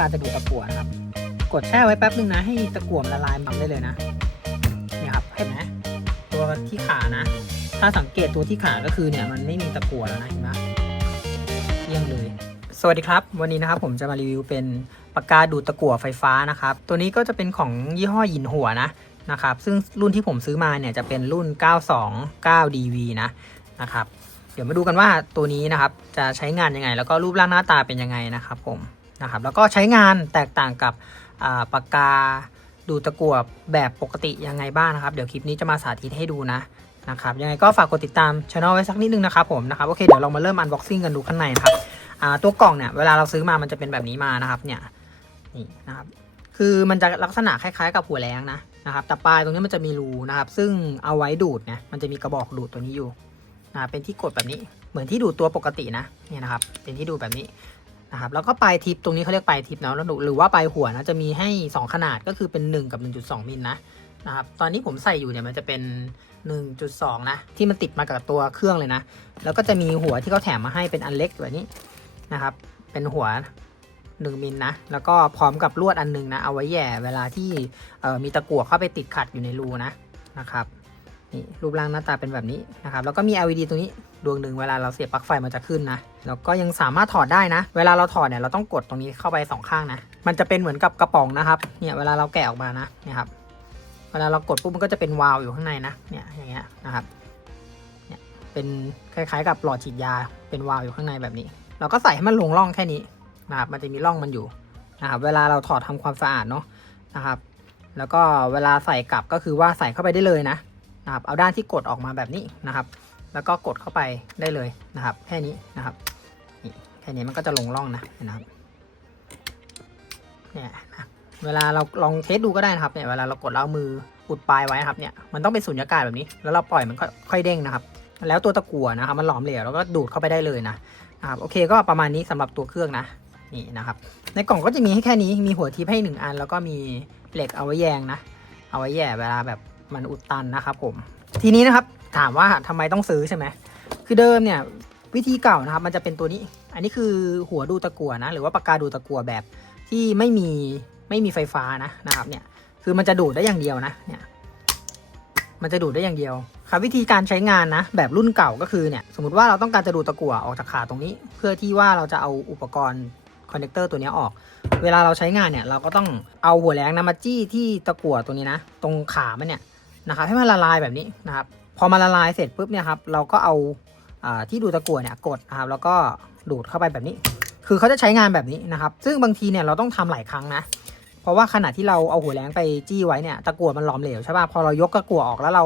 การจะดูตะกั่วนะครับ กดแช่ไว้แป๊บนึงนะ ให้ตะกั่วมันละลายมันได้เลยนะเนี่ยครับเห็นไหมตัวที่ขานะ ถ้าสังเกตตัวที่ขาก็คือเนี่ยมันไม่มีตะกั่วแล้วนะเห็นไหมเที่ยงเลย สวัสดีครับ วันนี้นะครับผมจะมารีวิวเป็นปากกาดูดตะกั่วไฟฟ้านะครับ ตัวนี้ก็จะเป็นของยี่ห้อหยินหัวนะนะครับ ซึ่งรุ่นที่ผมซื้อมาเนี่ยจะเป็นรุ่น 929 DV นะนะครับ เดี๋ยวมาดูกันว่าตัวนี้นะครับจะใช้งานยังไง แล้วก็รูปร่างหน้าตาเป็นยังไงนะครับผม นะครับแล้วก็ใช้งานแตกต่างกับปากกาดูตะกั่วแบบปกติยังไงบ้างนะครับ เดี๋ยวคลิปนี้จะมาสาธิตให้ดูนะนะครับยังไงก็ฝากกดติดตามช่องไว้สักนิดนึงนะครับผมนะครับโอเคเดี๋ยวเรามาเริ่มอันบ็อกซิ่งกันดูข้างในนะครับตัวกล่องเนี่ยเวลาเราซื้อมามันจะเป็นแบบนี้มานะครับเนี่ยนี่นะครับคือมันจะลักษณะคล้ายๆ กับหัวแรงนะนะครับแต่ปลายตรงนี้มันจะมีรูนะครับ ซึ่งเอาไว้ดูดเนี่ยมันจะมีกระบอกดูดตัวนี้อยู่นะเป็นที่กดแบบนี้เหมือนที่ดูดตัวปกตินะเนี่ยนะครับเป็นที่ดูดแบบนี้ นะครับแล้วก็ปลายทิปตรงนี้เขาเรียกปลายทิปเนาะแล้วหรือว่าปลายหัวนะจะมีให้ 2 ขนาดก็คือเป็น 1 กับ 1.2 มิลนะนะครับตอนนี้ผมใส่อยู่เนี่ยมันจะเป็น 1.2 นะ ที่มันติดมากับตัวเครื่องเลยนะ แล้วก็จะมีหัวที่เขาแถมมาให้เป็นอันเล็กแบบนี้นะครับ เป็นหัว 1 มิลนะ แล้วก็พร้อมกับลวดอันหนึงนะ เอาไว้แย่เวลาที่มีตะกั่วเข้าไปติดขัดอยู่ในรูนะนะครับ นี่รูปร่างหน้าตาเป็นแบบนี้นะครับแล้วก็มี LED ตรงนี้ดวงหนึ่งเวลาเราเสียบปลั๊กไฟมันจะขึ้นนะแล้วก็ยังสามารถถอดได้นะ เวลาเราถอดเนี่ยเราต้องกดตรงนี้เข้าไปสองข้างนะมันจะเป็นเหมือนกับกระป๋องนะครับเนี่ยเวลาเราแกะออกมานะเนี่ยครับเวลาเรากดปุ๊บมันก็จะเป็นวาล์วอยู่ข้างในนะเนี่ยอย่างเงี้ยนะครับเนี่ยเป็นคล้ายๆ กับหลอดฉีดยาเป็นวาล์วอยู่ข้างในแบบนี้ เราก็ใส่ให้มันลงร่องแค่นี้นะครับมันจะมีร่องมันอยู่นะครับเวลาเราถอดทำความสะอาดเนาะนะครับ แล้วก็เวลาใส่กลับก็คือว่าใส่เข้าไปได้เลยนะ นะครับเอาด้านที่กดออกมาแบบนี้นะครับ แล้วก็กดเข้าไปได้เลยนะครับ แค่นี้นะครับแค่นี้มันก็จะลงร่องนะเห็นะครับเนี่ยนะเวลาเราลองเทสดูก็ได้นะครับเนี่ยเวลาเรากดแล้วเอามืออุดปลายไว้นะครับเนี่ยมันต้องเป็นสุญญากาศแบบนี้ แล้วเราปล่อยมันก็ค่อยเด้งนะครับ แล้วตัวตะกั่วนะครับมันหลอมเหลวแล้วก็ดูดเข้าไปได้เลยนะนะครับโอเคก็ประมาณนี้สำหรับตัวเครื่องนะนี่นะครับ ในกล่องก็จะมีให้แค่นี้มีหัวทิพให้หนึ่งอัน แล้วก็มีเหล็กเอาไว้แยงนะ เอาไว้แย่เวลาแบบ มันอุดตันนะครับผม ทีนี้นะครับถามว่าทำไมต้องซื้อใช่ไหม คือเดิมเนี่ยวิธีเก่านะครับมันจะเป็นตัวนี้ อันนี้คือหัวดูตะกั่วนะหรือว่าปากกาดูตะกั่วแบบที่ไม่มีไม่มีไฟฟ้านะนะครับเนี่ยคือมันจะดูดได้อย่างเดียวนะเนี่ยมันจะดูดได้อย่างเดียวครับวิธีการใช้งานนะ แบบรุ่นเก่าก็คือเนี่ยสมมติว่าเราต้องการจะดูตะกั่วออกจากขาตรงนี้ เพื่อที่ว่าเราจะเอาอุปกรณ์คอนเนคเตอร์ตัวนี้ออก เวลาเราใช้งานเนี่ยเราก็ต้องเอาหัวแหลงนะมาจี้ที่ตะกั่วตัวนี้นะ ตรงขามันเนี่ย นะครับให้มันละลายแบบนี้นะครับ พอมันละลายเสร็จปุ๊บเนี่ยครับเราก็เอาอที่ดูตะกั่วเนี่ยกดนะครับแล้วก็ดูดเข้าไปแบบนี้ คือเขาจะใช้งานแบบนี้นะครับ ซึ่งบางทีเนี่ยเราต้องทำหลายครั้งนะ เพราะว่าขณะที่เราเอาหัวแหลงไปจี้ไว้เนี่ยตะกั่วมันหลอมเหลวใช่ป่ะพอเรายกตะกั่วออกแล้วเรา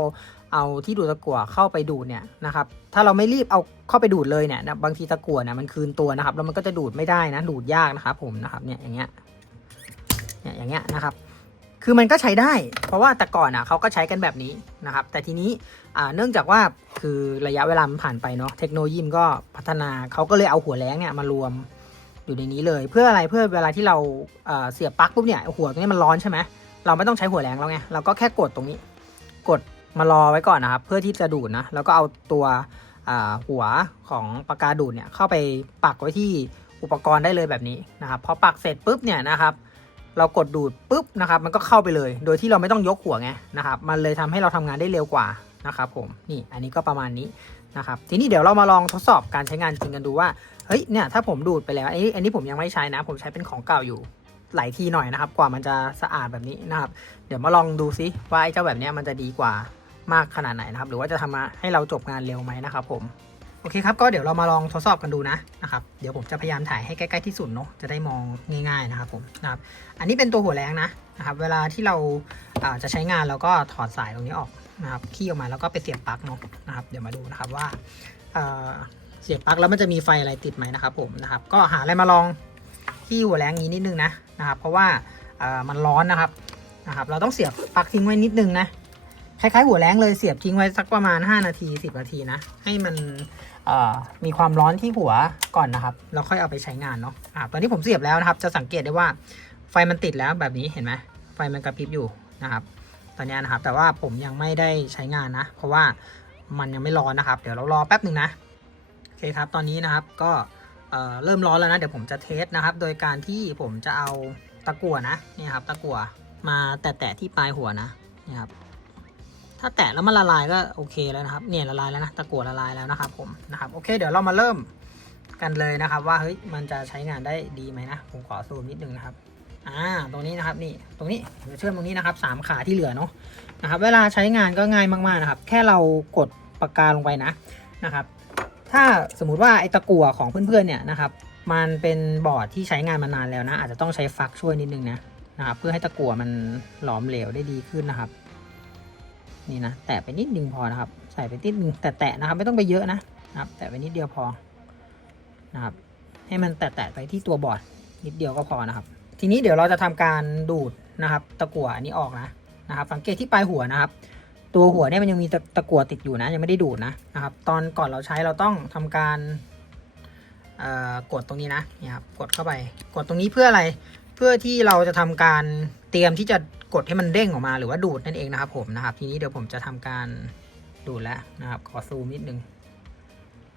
เอาที่ดูดตะกั่วเข้าไปดูดเนี่ยนะครับถ้าเราไม่รีบเอาเข้าไปดูดเลยเนี่ยบางทีตะกั่วเนี่ยมันคืนตัวนะครับแล้วมันก็จะดูดไม่ได้นะดูดยากนะครับผมนะครับเนี่ยอย่างเงี้ยเนี่ยอย่างเงี้ยนะครับ คือมันก็ใช้ได้ เพราะว่าแต่ก่อนอะเขาก็ใช้กันแบบนี้นะครับ แต่ทีนี้เนื่องจากว่าคือระยะเวลามันผ่านไปเนาะเทคโนโลยีมันก็พัฒนาเขาก็เลยเอาหัวแรงเนี่ยมารวมอยู่ในนี้เลย เพื่ออะไรเพื่อเวลาที่เราเสียบปลั๊กปุ๊บเนี่ยหัวตรงนี้มันร้อนใช่ไหมเราไม่ต้องใช้หัวแรงแล้วไงเราก็แค่กดตรงนี้ กดมารอไว้ก่อนนะครับ เพื่อที่จะดูดนะแล้วก็เอาตัวหัวของปากกาดูดเนี่ยเข้าไปปักไว้ที่อุปกรณ์ได้เลยแบบนี้นะครับพอปักเสร็จปุ๊บเนี่ยนะครับ เรากดดูดปุ๊บนะครับมันก็เข้าไปเลย โดยที่เราไม่ต้องยกหัวไงนะครับมันเลยทำให้เราทำงานได้เร็วกว่านะครับผมนี่อันนี้ก็ประมาณนี้นะครับทีนี้เดี๋ยวเรามาลองทดสอบการใช้งานจริงกันดูว่าเฮ้ยเนี่ยถ้าผมดูดไปแล้วไอ้อันนี้ผมยังไม่ใช้นะ ผมใช้เป็นของเก่าอยู่หลายทีหน่อยนะครับ กว่ามันจะสะอาดแบบนี้นะครับ เดี๋ยวมาลองดูซิว่าไอ้เจ้าแบบนี้มันจะดีกว่ามากขนาดไหนนะครับ หรือว่าจะทำมาให้เราจบงานเร็วไหมนะครับผม โอเคครับก็เดี๋ยวเรามาลองทดสอบกันดูนะนะครับเดี๋ยวผมจะพยายามถ่ายให้ใกล้ ๆที่สุดเนาะจะได้มองง่าย ๆนะครับผมนะครับอันนี้เป็นตัวหัวแรงนะนะครับเวลาที่เราอ่าจะใช้งานเราก็ถอดสายตรงนี้ออกนะครับขี้ออกมาแล้วก็ไปเสียบปลั๊กเนาะนะครับเดี๋ยวมาดูนะครับว่าเอ่อเสียบปลั๊กแล้วมันจะมีไฟอะไรติดไหมนะครับผมนะครับก็หาอะไรมาลองที่หัวแรงนี้นิดนึงนะนะครับเพราะว่ามันร้อนนะครับนะครับเราต้องเสียบปลั๊กทิ้งไว้นิดนึงนะ คล้ายๆหัวแรงเลยเสียบทิ้งไว้สักประมาณ 5 นาที 10 นาทีนะ ให้มันมีความร้อนที่หัวก่อนนะครับแล้วค่อยเอาไปใช้งานเนาะอ่าตอนนี้ผมเสียบแล้วนะครับ จะสังเกตได้ว่าไฟมันติดแล้วแบบนี้เห็นไหมไฟมันกระพริบอยู่นะครับ ตอนนี้นะครับ แต่ว่าผมยังไม่ได้ใช้งานนะ เพราะว่ามันยังไม่ร้อนนะครับ เดี๋ยวเรารอแป๊บหนึ่งนะโอเคครับ ตอนนี้นะครับก็เอ่อเริ่มร้อนแล้วนะ เดี๋ยวผมจะเทสนะครับ โดยการที่ผมจะเอาตะกั่วนะนี่ครับตะกั่วมาแตะๆที่ปลายหัวนะนี่ครับ ถ้าแตะแล้วมันละลายก็โอเคแล้วนะครับเนี่ยละลายแล้วนะตะกั่วละลายแล้วนะครับผมนะครับโอเค เดี๋ยวเรามาเริ่มกันเลยนะครับ ว่าเฮ้ยมันจะใช้งานได้ดีไหมนะผมขอซูมนิดนึงนะครับอ่าตรงนี้นะครับนี่ตรงนี้เดี๋ยวเชื่อมตรงนี้นะครับสามขาที่เหลือเนาะนะครับ เวลาใช้งานก็ง่ายมากๆนะครับ แค่เรากดปากกาลงไปนะนะครับ ถ้าสมมุติว่าไอ้ตะกั่วของเพื่อนๆเนี่ยนะครับ มันเป็นบอร์ดที่ใช้งานมานานแล้วนะ อาจจะต้องใช้ฟักช่วยนิดนึงนะนะครับเพื่อให้ตะกั่วมันหลอมเหลวได้ดีขึ้นนะครับ นี่นะแตะไปนิดนึงพอนะครับ ใส่ไปนิดนึงแต่แตะนะครับ ไม่ต้องไปเยอะนะครับ แตะไปนิดเดียวพอนะครับ ให้มันแตะๆไปที่ตัวบอร์ดนิดเดียวก็พอนะครับ ทีนี้เดี๋ยวเราจะทำการดูดนะครับ ตะกั่วอันนี้ออกนะนะครับ สังเกตที่ปลายหัวนะครับ ตัวหัวเนี่ยมันยังมีตะตะกั่วติดอยู่นะ ยังไม่ได้ดูดนะนะครับ ตอนก่อนเราใช้เราต้องทำการกดตรงนี้นะนี่ครับกดเข้าไป กดตรงนี้เพื่ออะไร เพื่อที่เราจะทำการเตรียมที่จะ กดให้มันเด้งออกมาหรือว่าดูดนั่นเองนะครับผมนะครับ ทีนี้เดี๋ยวผมจะทำการดูดแล้วนะครับ ขอซูมนิดนึง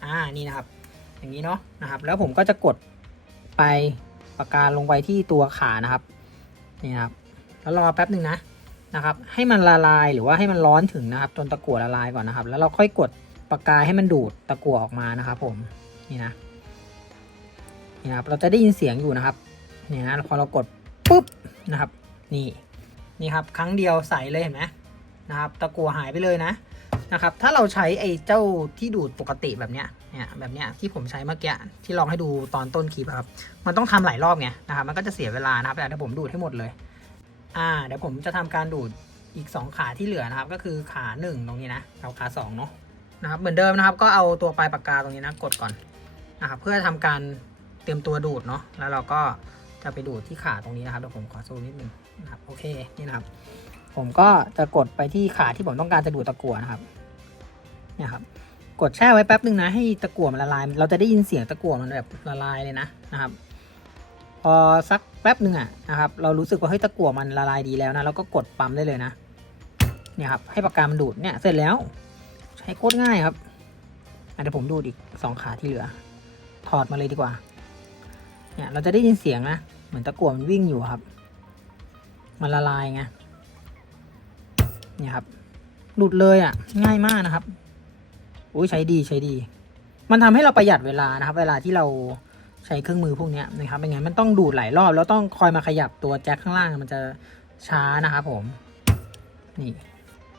อ่านี่นะครับ อย่างนี้เนาะนะครับ แล้วผมก็จะกดไปปากกาลงไปที่ตัวขานะครับนี่นะครับ แล้วรอแป๊บหนึ่งนะนะครับ ให้มันละลายหรือว่าให้มันร้อนถึงนะครับ จนตะกั่วละลายก่อนนะครับ แล้วเราค่อยกดปากกาให้มันดูดตะกั่วออกมานะครับผมนี่นะนี่นะครับ เราจะได้ยินเสียงอยู่นะครับนี่นะพอเรากดปุ๊บนะครับ นี่ นี่ครับครั้งเดียวใสเลยเห็นไหมนะครับตะกั่วหายไปเลยนะนะครับถ้าเราใช้ไอ้เจ้าที่ดูดปกติแบบเนี้ยเนี่ยแบบเนี้ยที่ผมใช้เมื่อกี้ที่ลองให้ดูตอนต้นคลิปครับมันต้องทำหลายรอบไงนะครับมันก็จะเสียเวลานะครับแต่เดี๋ยวผมดูดให้หมดเลยอ่าเดี๋ยวผมจะทำการดูดอีก 2 ขาที่เหลือนะครับ ก็คือขา 1 ตรงนี้นะเอาขา2เนาะนะครับเหมือนเดิมนะครับ ก็เอาตัวปลายปากกาตรงนี้นะกดก่อนนะครับเพื่อทำการเตรียมตัวดูดเนาะแล้วเราก็จะไปดูดที่ขาตรงนี้นะครับเดี๋ยวผมขอซูมนิดนึง นะครับโอเคนี่นะครับ ผมก็จะกดไปที่ขาที่ผมต้องการจะดูดตะกั่วนะครับเนี่ยครับ กดแช่ไว้แป๊บหนึ่งนะให้ตะกั่วมันละลาย เราจะได้ยินเสียงตะกั่วมันแบบละลายเลยนะนะครับ พอสักแป๊บหนึ่งอะนะครับ เรารู้สึกว่าเฮ้ยตะกั่วมันละลายดีแล้วนะเราก็กดปั๊มได้เลยนะเนี่ยครับให้ปากกามันดูดเนี่ยเสร็จแล้ว ใช้โคตรง่ายครับเดี๋ยวผมดูดอีกสองขาที่เหลือ ถอดมาเลยดีกว่า เนี่ยเราจะได้ยินเสียงนะ เหมือนตะกั่วมันวิ่งอยู่ครับ มันละลายไงเนี่ยครับ หลุดเลยอะ ง่ายมากนะครับอุ้ยใช้ดีใช้ดี มันทำให้เราประหยัดเวลานะครับ เวลาที่เราใช้เครื่องมือพวกเนี้ยนะครับไม่งั้นมันต้องดูดหลายรอบแล้วต้องคอยมาขยับตัวแจ็คข้างล่างมันจะช้านะครับผม นี่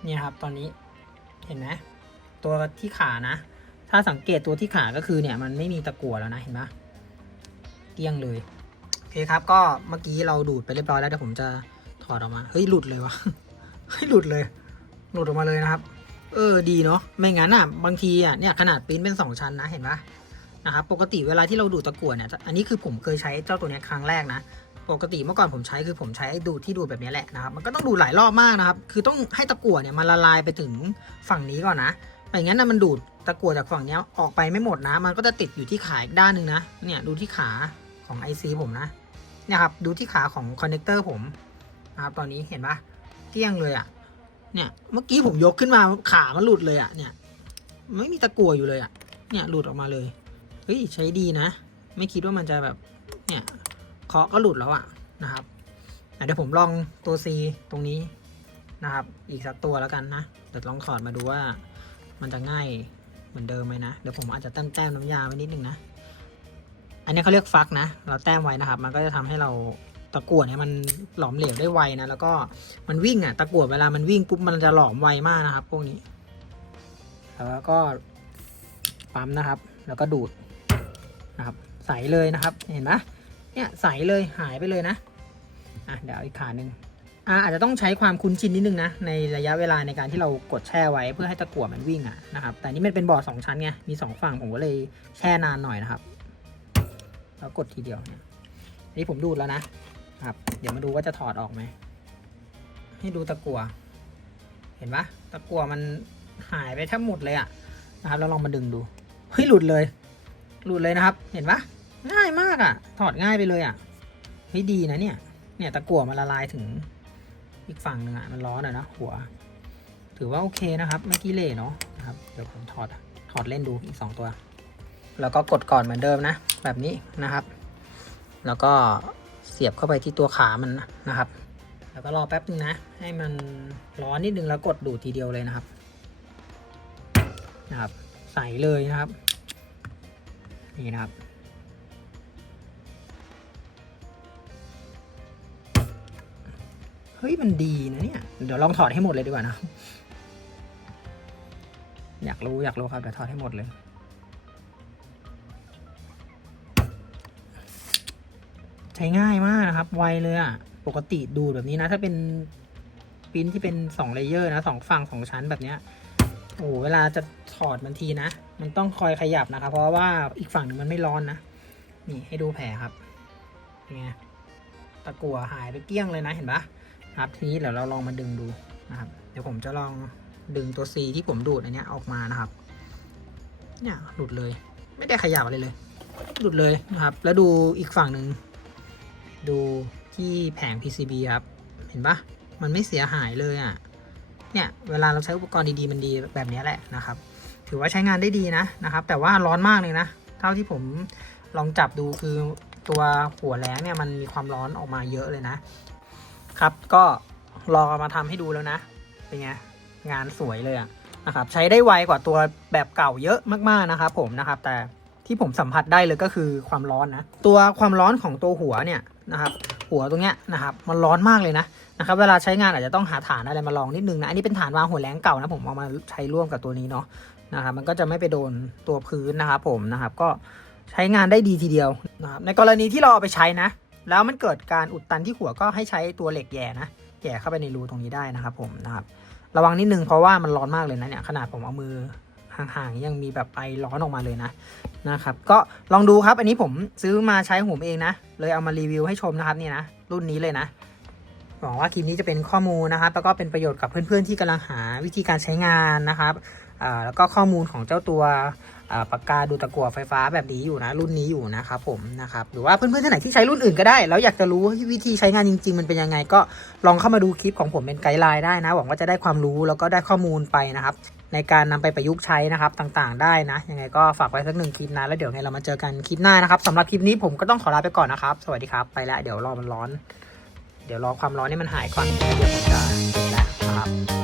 เนี่ยครับตอนนี้เห็นไหมตัวที่ขานะ ถ้าสังเกตตัวที่ขาก็คือเนี่ย มันไม่มีตะกั่วแล้วนะเห็นไหมเกลี้ยงเลยโอเคครับ ก็เมื่อกี้เราดูดไปเรียบร้อยแล้วเดี๋ยวผมจะ อดออกมา เฮ้ย หลุดเลยวะเฮ้ย หลุดเลย หลุดออกมาเลยนะครับ เออ ดีเนาะ ไม่งั้นอะ บางทีอะ เนี่ย ขนาดปริ้นเป็นสองชั้นนะ เห็นปะนะครับ ปกติเวลาที่เราดูดตะกั่วเนี่ย อันนี้คือผมเคยใช้เจ้าตัวนี้ครั้งแรกนะ ปกติเมื่อก่อนผมใช้คือผมใช้ดูดที่ดูดแบบนี้แหละนะครับ มันก็ต้องดูดหลายรอบมากนะครับ คือต้องให้ตะกั่วเนี่ยมันละลายไปถึงฝั่งนี้ก่อนนะไม่งั้นนะมันดูดตะกั่วจากฝั่งนี้ออกไปไม่หมดนะ มันก็จะติดอยู่ที่ขาอีกด้านหนึ่งนะ เนี่ยดูที่ขาของ IC ผมนะเนี่ยครับดูที่ขาของคอนเนคเตอร์ผม นะครับ ตอนนี้เห็นปะเกี้ยงเลยอะ เนี่ยเมื่อกี้ผมยกขึ้นมาขามันหลุดเลยอะ่ะ เนี่ยไม่มีตะกั่วอยู่เลยอะ่ะ เนี่ยหลุดออกมาเลยเฮ้ยใช้ดีนะ ไม่คิดว่ามันจะแบบ เนี่ยเคาะก็หลุดแล้วอะ่ะนะครับเดี๋ยวผมลองตัว C ตรงนี้นะครับ อีกสักตัวแล้วกันนะ เดี๋ยวลองถอดมาดูว่ามันจะง่ายเหมือนเดิมไหมนะ เดี๋ยวผมอาจจะแต้มแต้มน้ำยาไว้นิดนึงนะ อันนี้เขาเรียกฟักนะ เราแต้มไว้นะครับ มันก็จะทำให้เรา ตะกั่วเนี่ยมันหลอมเหลวได้ไวนะแล้วก็มันวิ่งอะตะกั่วเวลามันวิ่งปุ๊บมันจะหลอมไวมากนะครับ พวกนี้ แล้วก็ปั๊มนะครับ แล้วก็ดูดนะครับ ใสเลยนะครับ เห็นไหมเนี่ยใสเลยหายไปเลยนะอะเดี๋ยวอีกขาหนึ่งอะอาจจะต้องใช้ความคุ้นชินนิดนึงนะในระยะเวลาในการที่เรากดแช่ไว้เพื่อให้ตะกั่วมันวิ่งอะนะครับ แต่นี่มันเป็นบอร์ดสองชั้นไงมีสองฝั่งผมก็เลยแช่นานหน่อยนะครับแล้วกดทีเดียวเนี่ยนนี้ผมดูดแล้วนะ ครับ เดี๋ยวมาดูว่าจะถอดออกไหม ให้ดูตะกั่วเห็นปะตะกั่วมันหายไปแทบหมดเลยอะนะครับแล้วลองมาดึงดู เฮ้ยหลุดเลย หลุดเลยนะครับ เห็นปะง่ายมากอะถอดง่ายไปเลยอะเฮ้ยดีนะเนี่ย เนี่ยตะกั่วมันละลายถึงอีกฝั่งหนึ่งอะมันร้อนอะนะหัว ถือว่าโอเคนะครับ ไม่กี้เละเนาะนะครับ เดี๋ยวผมถอดถอดเล่นดูอีกสองตัว แล้วก็กดก่อนเหมือนเดิมนะ แบบนี้นะครับ แล้วก็ เสียบเข้าไปที่ตัวขามันนะครับ แล้วก็รอแป๊บนึงนะ ให้มันร้อนนิดนึงแล้วกดดูดทีเดียวเลยนะครับ นะครับ ใส่เลยนะครับ นี่นะครับเฮ้ยมันดีนะเนี่ย เดี๋ยวลองถอดให้หมดเลยดีกว่านะ อยากรู้อยากรู้ครับ เดี๋ยวถอดให้หมดเลย ใช้ง่ายมากนะครับ ไวเลยอะ่ะปกติดูแบบนี้นะ ถ้าเป็นปิ้นที่เป็นสองเลเยอร์นะสองฝั่งสองชั้นแบบเนี้ยโอ้โหเวลาจะถอดมันทีนะ มันต้องคอยขยับนะครับ เพราะว่าอีกฝั่งหนึ่งมันไม่ร้อนนะ นี่ให้ดูแผลครับไงตะกั่วหายไปเกลี้ยงเลยนะเห็นปะครับทีนี้เดี๋ยวเราลองมาดึงดูนะครับ เดี๋ยวผมจะลองดึงตัว C ที่ผมดูดอันนี้ออกมานะครับ เนี่ยหลุดเลย ไม่ได้ขยับอะไรเลย หลุดเลยนะครับ แล้วดูอีกฝั่งหนึ่ง ดูที่แผง PCB ครับ เห็นปะมันไม่เสียหายเลยอะ่ะ เนี่ยเวลาเราใช้อุปกรณ์ดีๆมันดีแบบนี้แหละนะครับ ถือว่าใช้งานได้ดีนะนะครับ แต่ว่าร้อนมากเลยนะ เท่าที่ผมลองจับดูคือตัวหัวแรงเนี่ยมันมีความร้อนออกมาเยอะเลยนะ ครับก็ลองมาทำให้ดูแล้วนะ เป็นไงงานสวยเลยอะนะครับ ใช้ได้ไวกว่าตัวแบบเก่าเยอะมากๆนะครับ ผมนะครับ แต่ ที่ผมสัมผัสได้เลยก็คือความร้อนนะ ตัวความร้อนของตัวหัวเนี่ยนะครับ หัวตรงเนี้ยนะครับ มันร้อนมากเลยนะนะครับ เวลาใช้งานอาจจะต้องหาฐานอะไรมาลองนิดนึงนะ อันนี้เป็นฐานวางหัวแรงเก่านะผมเอามาใช้ร่วมกับตัวนี้เนาะนะครับ มันก็จะไม่ไปโดนตัวพื้นนะครับผมนะครับ ก็ใช้งานได้ดีทีเดียวนะครับ ในกรณีที่เราเอาไปใช้นะ แล้วมันเกิดการอุดตันที่หัวก็ให้ใช้ตัวเหล็กแย่นะแย่เข้าไปในรูตรงนี้ได้นะครับผมนะครับ ระวังนิดนึงเพราะว่ามันร้อนมากเลยนะเนี่ย ขนาดผมเอามือ ห่างๆ ยังมีแบบไอร้อนออกมาเลยนะนะครับ ก็ลองดูครับอันนี้ผมซื้อมาใช้ของผมเองนะ เลยเอามารีวิวให้ชมนะครับเนี่ยนะ รุ่นนี้เลยนะหวังว่าคลิปนี้จะเป็นข้อมูลนะครับ แล้วก็เป็นประโยชน์กับเพื่อนๆที่กำลังหาวิธีการใช้งานนะครับแล้วก็ข้อมูลของเจ้าตัวปากกาดูตะกั่วไฟฟ้าแบบนี้อยู่นะ รุ่นนี้อยู่นะครับผมนะครับหรือว่าเพื่อนๆท่านไหนที่ใช้รุ่นอื่นก็ได้ แล้วอยากจะรู้วิธีใช้งานจริง ๆ มันเป็นยังไง ก็ลองเข้ามาดูคลิปของผมเป็นไกด์ไลน์ได้นะ หวังว่าจะได้ความรู้แล้วก็ได้ข้อมูลไปนะครับ ในการนำไปประยุกต์ใช้นะครับต่างๆ ได้นะ ยังไงก็ฝากไว้สักหนึ่งคลิปนะ แล้วเดี๋ยวไงเรามาเจอกันคลิปหน้านะครับสำหรับคลิปนี้ผมก็ต้องขอลาไปก่อนนะครับ สวัสดีครับ ไปแล้วเดี๋ยวรอมันร้อน เดี๋ยวรอความร้อนให้มันหายก่อนเดี๋ยวผมจะเสร็จแล้วนะครับ